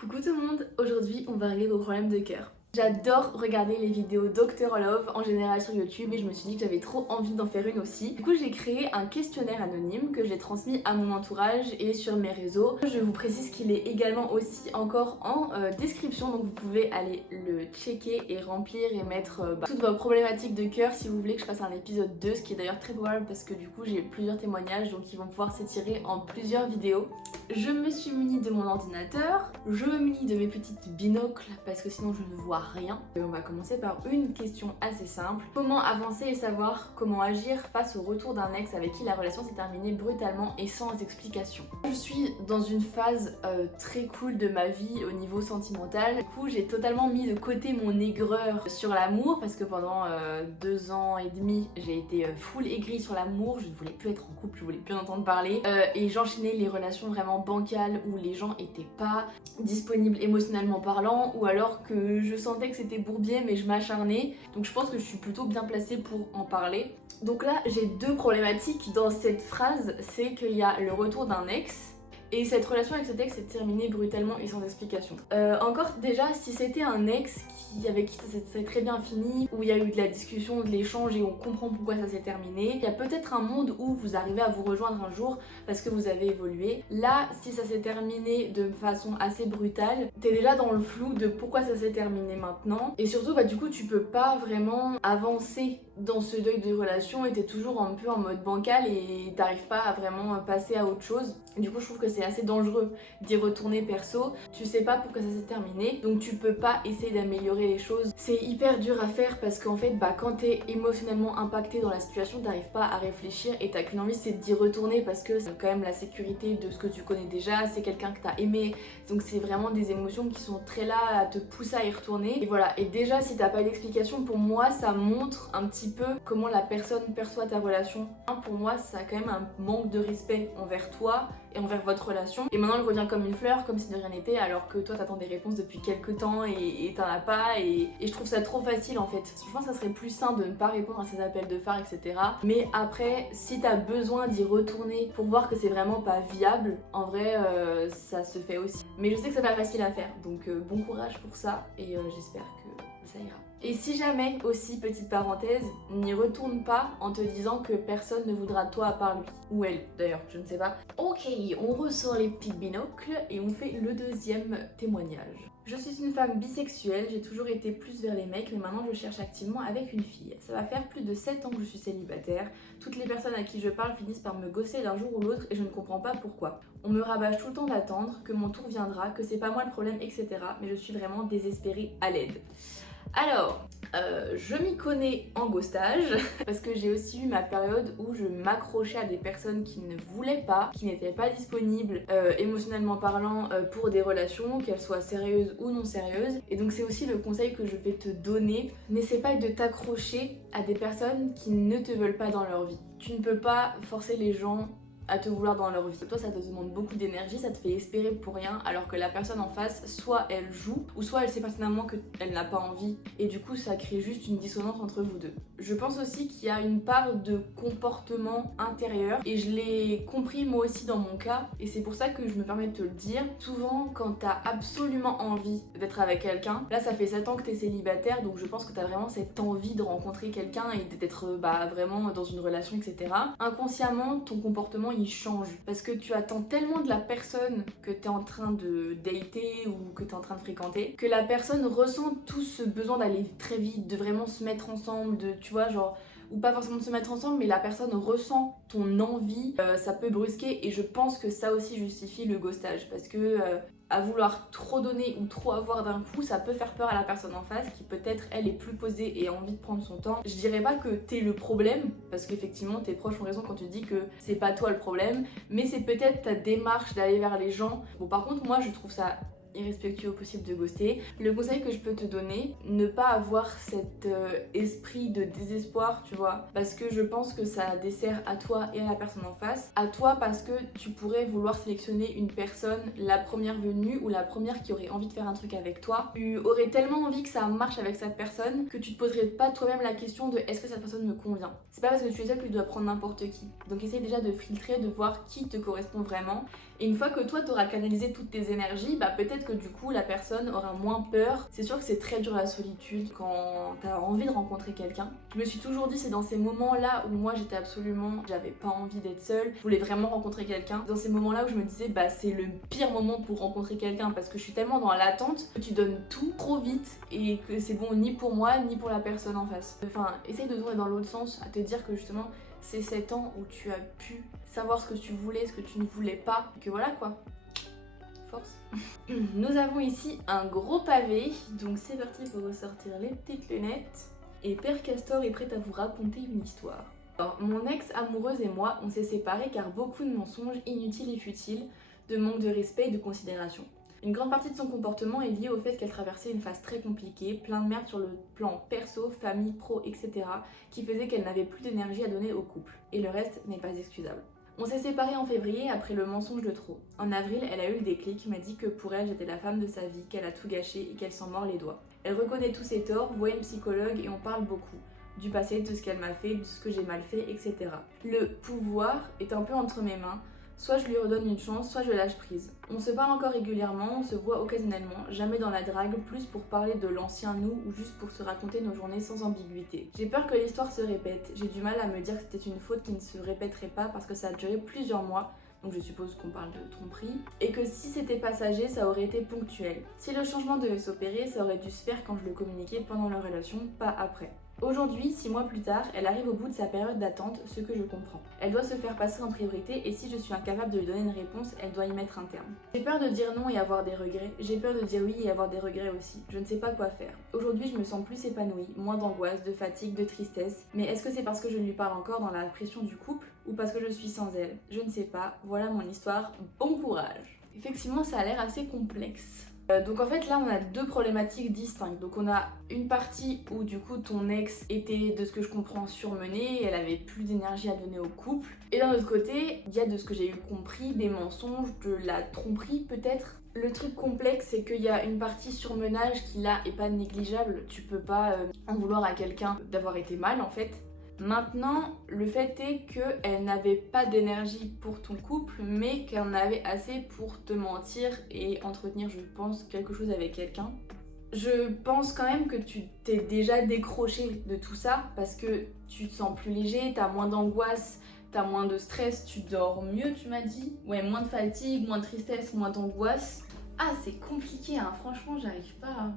Coucou tout le monde, aujourd'hui on va régler vos problèmes de cœur. J'adore regarder les vidéos Dr Love en général sur YouTube et je me suis dit que j'avais trop envie d'en faire une aussi. Du coup j'ai créé un questionnaire anonyme que j'ai transmis à mon entourage et sur mes réseaux. Je vous précise qu'il est également aussi encore en description, donc vous pouvez aller le checker et remplir et mettre toutes vos problématiques de cœur si vous voulez que je fasse un épisode 2, ce qui est d'ailleurs très probable parce que du coup j'ai plusieurs témoignages donc ils vont pouvoir s'étirer en plusieurs vidéos. Je me suis munie de mon ordinateur, je me munis de mes petites binocles parce que sinon je ne vois rien. Et on va commencer par une question assez simple. Comment avancer et savoir comment agir face au retour d'un ex avec qui la relation s'est terminée brutalement et sans explication? Je suis dans une phase très cool de ma vie au niveau sentimental. Du coup j'ai totalement mis de côté mon aigreur sur l'amour parce que pendant 2 ans et demi j'ai été full aigrie sur l'amour. Je ne voulais plus être en couple, je voulais plus en entendre parler et j'enchaînais les relations vraiment bancales où les gens étaient pas disponibles émotionnellement parlant ou alors que je sentais que c'était bourbier mais je m'acharnais. Donc je pense que je suis plutôt bien placée pour en parler. Donc là j'ai deux problématiques dans cette phrase, c'est qu'il y a le retour d'un ex et cette relation avec cet ex s'est terminée brutalement et sans explication. Encore déjà, si c'était un ex avec qui ça s'est très bien fini, où il y a eu de la discussion, de l'échange et on comprend pourquoi ça s'est terminé, il y a peut-être un monde où vous arrivez à vous rejoindre un jour parce que vous avez évolué. Là, si ça s'est terminé de façon assez brutale, t'es déjà dans le flou de pourquoi ça s'est terminé maintenant. Et surtout, du coup, tu peux pas vraiment avancer dans ce deuil de relation et t'es toujours un peu en mode bancal et t'arrives pas à vraiment passer à autre chose. Du coup, je trouve que c'est assez dangereux d'y retourner perso. Tu sais pas pourquoi ça s'est terminé, donc tu peux pas essayer d'améliorer les choses. C'est hyper dur à faire parce qu'en fait, quand t'es émotionnellement impacté dans la situation, t'arrives pas à réfléchir et t'as qu'une envie, c'est d'y retourner parce que c'est quand même la sécurité de ce que tu connais déjà, c'est quelqu'un que t'as aimé, donc c'est vraiment des émotions qui sont très là à te pousser à y retourner. Et voilà, et déjà si t'as pas d'explication, pour moi ça montre un petit peu comment la personne perçoit ta relation. Pour moi, ça a quand même un manque de respect envers toi et envers votre relation. Et maintenant, elle revient comme une fleur, comme si de rien n'était, alors que toi, t'attends des réponses depuis quelques temps et t'en as pas. Et je trouve ça trop facile en fait. Je pense que ça serait plus sain de ne pas répondre à ces appels de phare, etc. Mais après, si t'as besoin d'y retourner pour voir que c'est vraiment pas viable, en vrai, ça se fait aussi. Mais je sais que c'est pas facile à faire, donc bon courage pour ça et j'espère que ça ira. Et si jamais, aussi petite parenthèse, n'y retourne pas en te disant que personne ne voudra de toi à part lui. Ou elle, d'ailleurs, je ne sais pas. Ok, on ressort les petits binocles et on fait le deuxième témoignage. Je suis une femme bisexuelle, j'ai toujours été plus vers les mecs, mais maintenant je cherche activement avec une fille. Ça va faire plus de 7 ans que je suis célibataire. Toutes les personnes à qui je parle finissent par me ghoster d'un jour ou l'autre et je ne comprends pas pourquoi. On me rabâche tout le temps d'attendre, que mon tour viendra, que c'est pas moi le problème, etc. Mais je suis vraiment désespérée, à l'aide. Alors, je m'y connais en ghostage parce que j'ai aussi eu ma période où je m'accrochais à des personnes qui ne voulaient pas, qui n'étaient pas disponibles émotionnellement parlant pour des relations, qu'elles soient sérieuses ou non sérieuses. Et donc c'est aussi le conseil que je vais te donner. N'essaie pas de t'accrocher à des personnes qui ne te veulent pas dans leur vie. Tu ne peux pas forcer les gens à te vouloir dans leur vie. Toi, ça te demande beaucoup d'énergie, ça te fait espérer pour rien, alors que la personne en face, soit elle joue, ou soit elle sait pertinemment qu'elle n'a pas envie, et du coup, ça crée juste une dissonance entre vous deux. Je pense aussi qu'il y a une part de comportement intérieur, et je l'ai compris moi aussi dans mon cas, et c'est pour ça que je me permets de te le dire. Souvent, quand t'as absolument envie d'être avec quelqu'un, là, ça fait 7 ans que t'es célibataire, donc je pense que t'as vraiment cette envie de rencontrer quelqu'un et d'être vraiment dans une relation, etc. Inconsciemment, ton comportement il change parce que tu attends tellement de la personne que t'es en train de dater ou que t'es en train de fréquenter que la personne ressent tout ce besoin d'aller très vite, de vraiment se mettre ensemble, de tu vois genre, ou pas forcément de se mettre ensemble mais la personne ressent ton envie, ça peut brusquer et je pense que ça aussi justifie le ghostage parce que à vouloir trop donner ou trop avoir d'un coup, ça peut faire peur à la personne en face qui peut-être elle est plus posée et a envie de prendre son temps. Je dirais pas que t'es le problème, parce qu'effectivement tes proches ont raison quand tu dis que c'est pas toi le problème, mais c'est peut-être ta démarche d'aller vers les gens. Bon par contre moi je trouve ça irrespectueux au possible de ghoster. Le conseil que je peux te donner, ne pas avoir cet esprit de désespoir, tu vois, parce que je pense que ça dessert à toi et à la personne en face. À toi parce que tu pourrais vouloir sélectionner une personne, la première venue ou la première qui aurait envie de faire un truc avec toi. Tu aurais tellement envie que ça marche avec cette personne que tu te poserais pas toi-même la question de est-ce que cette personne me convient. C'est pas parce que tu es seule que tu dois prendre n'importe qui. Donc essaye déjà de filtrer, de voir qui te correspond vraiment Et une fois que toi t'auras canalisé toutes tes énergies, bah peut-être que du coup la personne aura moins peur. C'est sûr que c'est très dur la solitude quand t'as envie de rencontrer quelqu'un. Je me suis toujours dit c'est dans ces moments-là où moi j'avais pas envie d'être seule, je voulais vraiment rencontrer quelqu'un. Dans ces moments-là où je me disais bah c'est le pire moment pour rencontrer quelqu'un parce que je suis tellement dans l'attente que tu donnes tout trop vite et que c'est bon ni pour moi ni pour la personne en face. Enfin, essaye de tourner dans l'autre sens, à te dire que justement c'est 7 ans où tu as pu savoir ce que tu voulais, ce que tu ne voulais pas, que voilà quoi. Force. Nous avons ici un gros pavé, donc c'est parti pour ressortir les petites lunettes. Et Père Castor est prêt à vous raconter une histoire. Alors, mon ex-amoureuse et moi, on s'est séparés car beaucoup de mensonges inutiles et futiles, de manque de respect et de considération. Une grande partie de son comportement est liée au fait qu'elle traversait une phase très compliquée, plein de merde sur le plan perso, famille, pro, etc. qui faisait qu'elle n'avait plus d'énergie à donner au couple. Et le reste n'est pas excusable. On s'est séparés en février après le mensonge de trop. En avril, elle a eu le déclic, m'a dit que pour elle j'étais la femme de sa vie, qu'elle a tout gâché et qu'elle s'en mord les doigts. Elle reconnaît tous ses torts, voit une psychologue et on parle beaucoup. Du passé, de ce qu'elle m'a fait, de ce que j'ai mal fait, etc. Le pouvoir est un peu entre mes mains. Soit je lui redonne une chance, soit je lâche prise. On se parle encore régulièrement, on se voit occasionnellement, jamais dans la drague, plus pour parler de l'ancien nous ou juste pour se raconter nos journées sans ambiguïté. J'ai peur que l'histoire se répète, j'ai du mal à me dire que c'était une faute qui ne se répéterait pas parce que ça a duré plusieurs mois, donc je suppose qu'on parle de tromperie, et que si c'était passager, ça aurait été ponctuel. Si le changement devait s'opérer, ça aurait dû se faire quand je le communiquais pendant leur relation, pas après. Aujourd'hui, 6 mois plus tard, elle arrive au bout de sa période d'attente, ce que je comprends. Elle doit se faire passer en priorité et si je suis incapable de lui donner une réponse, elle doit y mettre un terme. J'ai peur de dire non et avoir des regrets, j'ai peur de dire oui et avoir des regrets aussi. Je ne sais pas quoi faire. Aujourd'hui, je me sens plus épanouie, moins d'angoisse, de fatigue, de tristesse. Mais est-ce que c'est parce que je lui parle encore dans la pression du couple ou parce que je suis sans elle? Je ne sais pas. Voilà mon histoire. Bon courage. Effectivement, ça a l'air assez complexe. Donc en fait là on a deux problématiques distinctes. Donc on a une partie où du coup ton ex était de ce que je comprends surmenée, elle avait plus d'énergie à donner au couple. Et d'un autre côté, il y a de ce que j'ai eu compris des mensonges, de la tromperie peut-être. Le truc complexe c'est qu'il y a une partie surmenage qui là est pas négligeable. Tu peux pas en vouloir à quelqu'un d'avoir été mal en fait. Maintenant, le fait est qu'elle n'avait pas d'énergie pour ton couple, mais qu'elle en avait assez pour te mentir et entretenir, je pense, quelque chose avec quelqu'un. Je pense quand même que tu t'es déjà décroché de tout ça parce que tu te sens plus léger, t'as moins d'angoisse, t'as moins de stress, tu dors mieux, tu m'as dit. Ouais, moins de fatigue, moins de tristesse, moins d'angoisse. Ah, c'est compliqué, hein, franchement, j'arrive pas à...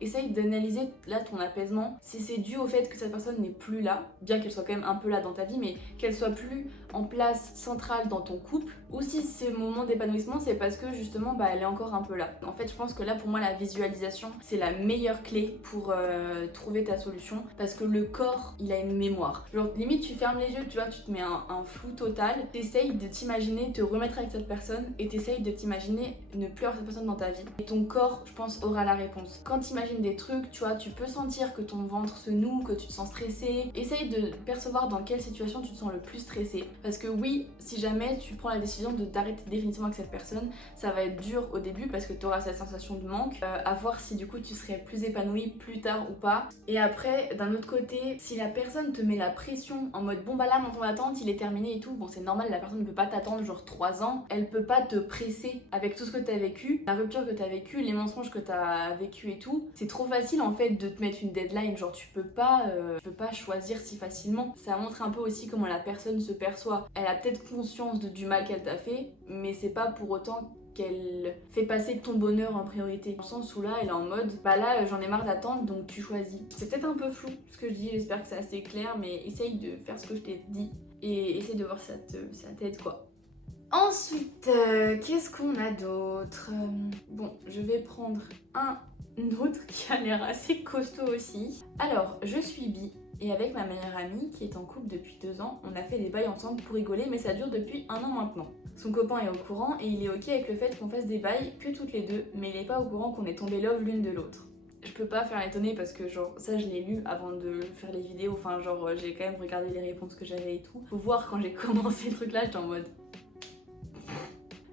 Essaye d'analyser là ton apaisement, si c'est dû au fait que cette personne n'est plus là, bien qu'elle soit quand même un peu là dans ta vie, mais qu'elle soit plus en place centrale dans ton couple, ou si ces moments d'épanouissement c'est parce que justement elle est encore un peu là. En fait je pense que là pour moi la visualisation c'est la meilleure clé pour trouver ta solution, parce que le corps il a une mémoire. Genre limite tu fermes les yeux, tu vois, tu te mets un flou total, t'essayes de t'imaginer te remettre avec cette personne et t'essayes de t'imaginer ne plus avoir cette personne dans ta vie. Et ton corps je pense aura la réponse. Quand t'imagines des trucs, tu vois, tu peux sentir que ton ventre se noue, que tu te sens stressé. Essaye de percevoir dans quelle situation tu te sens le plus stressé. Parce que oui, si jamais tu prends la décision de t'arrêter définitivement avec cette personne, ça va être dur au début parce que tu auras cette sensation de manque. À voir si du coup tu serais plus épanoui plus tard ou pas. Et après, d'un autre côté, si la personne te met la pression en mode bon bah là mon temps d'attente il est terminé et tout, bon c'est normal, la personne ne peut pas t'attendre genre 3 ans, elle peut pas te presser avec tout ce que t'as vécu, la rupture que t'as vécu, les mensonges que t'as vécu et tout. C'est trop facile en fait de te mettre une deadline, genre tu peux pas choisir si facilement. Ça montre un peu aussi comment la personne se perçoit. Elle a peut-être conscience du mal qu'elle t'a fait, mais c'est pas pour autant qu'elle fait passer ton bonheur en priorité. Dans le sens où là elle est en mode bah là j'en ai marre d'attendre donc tu choisis. C'est peut-être un peu flou ce que je dis, j'espère que c'est assez clair, mais essaye de faire ce que je t'ai dit et essaye de voir si ça t'aide quoi. Ensuite, qu'est-ce qu'on a d'autre? Bon, je vais prendre un autre qui a l'air assez costaud aussi. Alors, je suis bi et avec ma meilleure amie qui est en couple depuis 2 ans, on a fait des bails ensemble pour rigoler, mais ça dure depuis 1 an maintenant. Son copain est au courant et il est ok avec le fait qu'on fasse des bails que toutes les deux, mais il est pas au courant qu'on est tombé love l'une de l'autre. Je peux pas faire l'étonner parce que genre ça je l'ai lu avant de faire les vidéos, enfin genre j'ai quand même regardé les réponses que j'avais et tout. Faut voir quand j'ai commencé le truc là, j'étais en mode...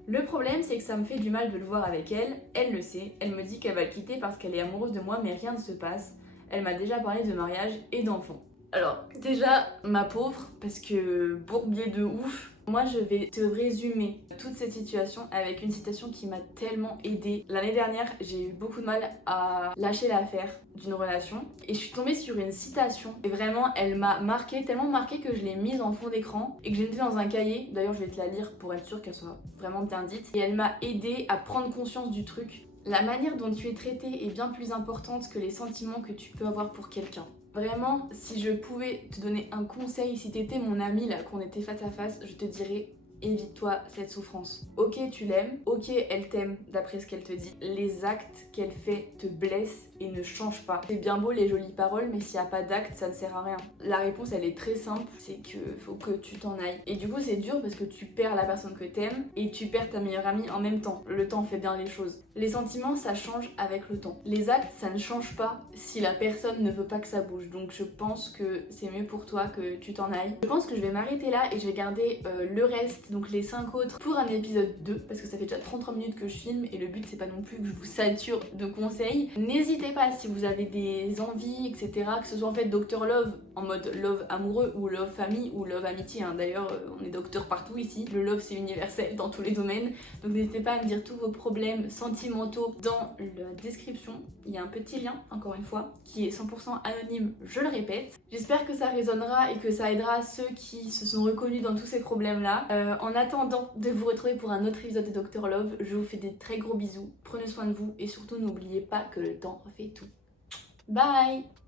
Le problème c'est que ça me fait du mal de le voir avec elle, elle le sait, elle me dit qu'elle va le quitter parce qu'elle est amoureuse de moi mais rien ne se passe. Elle m'a déjà parlé de mariage et d'enfants. Alors déjà ma pauvre, parce que bourbier de ouf, Moi, je vais te résumer toute cette situation avec une citation qui m'a tellement aidée. L'année dernière, j'ai eu beaucoup de mal à lâcher l'affaire d'une relation et je suis tombée sur une citation et vraiment elle m'a marquée, tellement marquée que je l'ai mise en fond d'écran et que j'ai notée dans un cahier. D'ailleurs, je vais te la lire pour être sûre qu'elle soit vraiment bien dite et elle m'a aidée à prendre conscience du truc. La manière dont tu es traité est bien plus importante que les sentiments que tu peux avoir pour quelqu'un. Vraiment, si je pouvais te donner un conseil, si t'étais mon amie là, qu'on était face à face, je te dirais évite-toi cette souffrance. Ok, tu l'aimes, ok, elle t'aime d'après ce qu'elle te dit. Les actes qu'elle fait te blessent et ne changent pas. C'est bien beau les jolies paroles, mais s'il n'y a pas d'actes, ça ne sert à rien. La réponse, elle est très simple, c'est que faut que tu t'en ailles. Et du coup, c'est dur parce que tu perds la personne que t'aimes et tu perds ta meilleure amie en même temps. Le temps fait bien les choses. Les sentiments, ça change avec le temps. Les actes, ça ne change pas si la personne ne veut pas que ça bouge. Donc je pense que c'est mieux pour toi que tu t'en ailles. Je pense que je vais m'arrêter là et je vais garder le reste, donc les 5 autres, pour un épisode 2 parce que ça fait déjà 33 minutes que je filme et le but c'est pas non plus que je vous sature de conseils. N'hésitez pas si vous avez des envies, etc. Que ce soit en fait Dr Love en mode love amoureux ou love famille ou love amitié. D'ailleurs, on est docteur partout ici. Le love c'est universel dans tous les domaines. Donc n'hésitez pas à me dire tous vos problèmes sentimentaux dans la description. Il y a un petit lien, encore une fois, qui est 100% anonyme, je le répète. J'espère que ça résonnera et que ça aidera ceux qui se sont reconnus dans tous ces problèmes-là. En attendant de vous retrouver pour un autre épisode de Dr Love, je vous fais des très gros bisous. Prenez soin de vous et surtout n'oubliez pas que le temps fait tout. Bye!